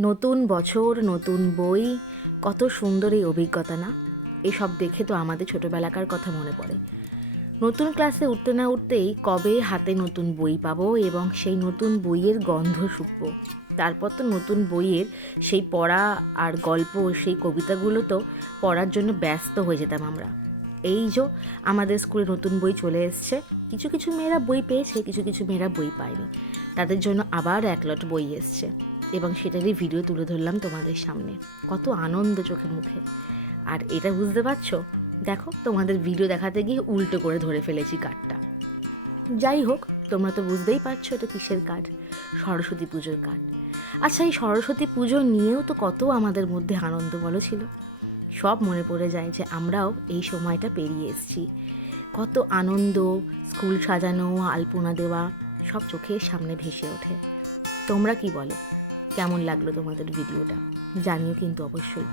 নতুন বছর, নতুন বই, কত সুন্দর এই অভিজ্ঞতা না? এসব দেখে তো আমাদের ছোটোবেলাকার কথা মনে পড়ে। নতুন ক্লাসে উঠতে না উঠতেই কবে হাতে নতুন বই পাবো এবং সেই নতুন বইয়ের গন্ধ শুঁকবো। তারপর তো নতুন বইয়ের সেই পড়া আর গল্প, সেই কবিতাগুলো তো পড়ার জন্য ব্যস্ত হয়ে যেতাম আমরা। এই যে আমাদের স্কুলে নতুন বই চলে এসছে। কিছু কিছু মেয়েরা বই পেয়েছে, কিছু কিছু মেয়েরা বই পায়নি। তাদের জন্য আবার এক লট বই এসছে এবং সেটারই ভিডিও তুলে ধরলাম তোমাদের সামনে। কত আনন্দ চোখে মুখে। আর এটা বুঝতে পারছো? দেখো, তোমাদের ভিডিও দেখাতে গিয়ে উল্টো করে ধরে ফেলেছি কার্ডটা। যাই হোক, তোমরা তো বুঝতেই পারছো এটা কিসের কার্ড। সরস্বতী পুজোর কার্ড। আচ্ছা, এই সরস্বতী পুজো নিয়েও তো কত আমাদের মধ্যে আনন্দ বলো ছিল। সব মনে পড়ে যায় যে আমরাও এই সময়টা পেরিয়ে এসেছি। কত আনন্দ, স্কুল সাজানো, আলপনা দেওয়া, সব চোখের সামনে ভেসে ওঠে। তোমরা কি বলো? কেমন লাগলো তোমাদের ভিডিওটা? জানিও কিন্তু অবশ্যই।